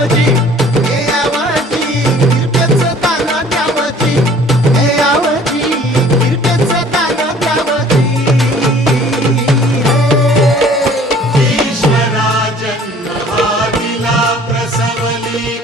आवजी हे आवजी किरपेचं दान द्यावजी हे आवजी किरपेचं दान द्यावजी ईश्वरा जन्म हा दिला प्रसवली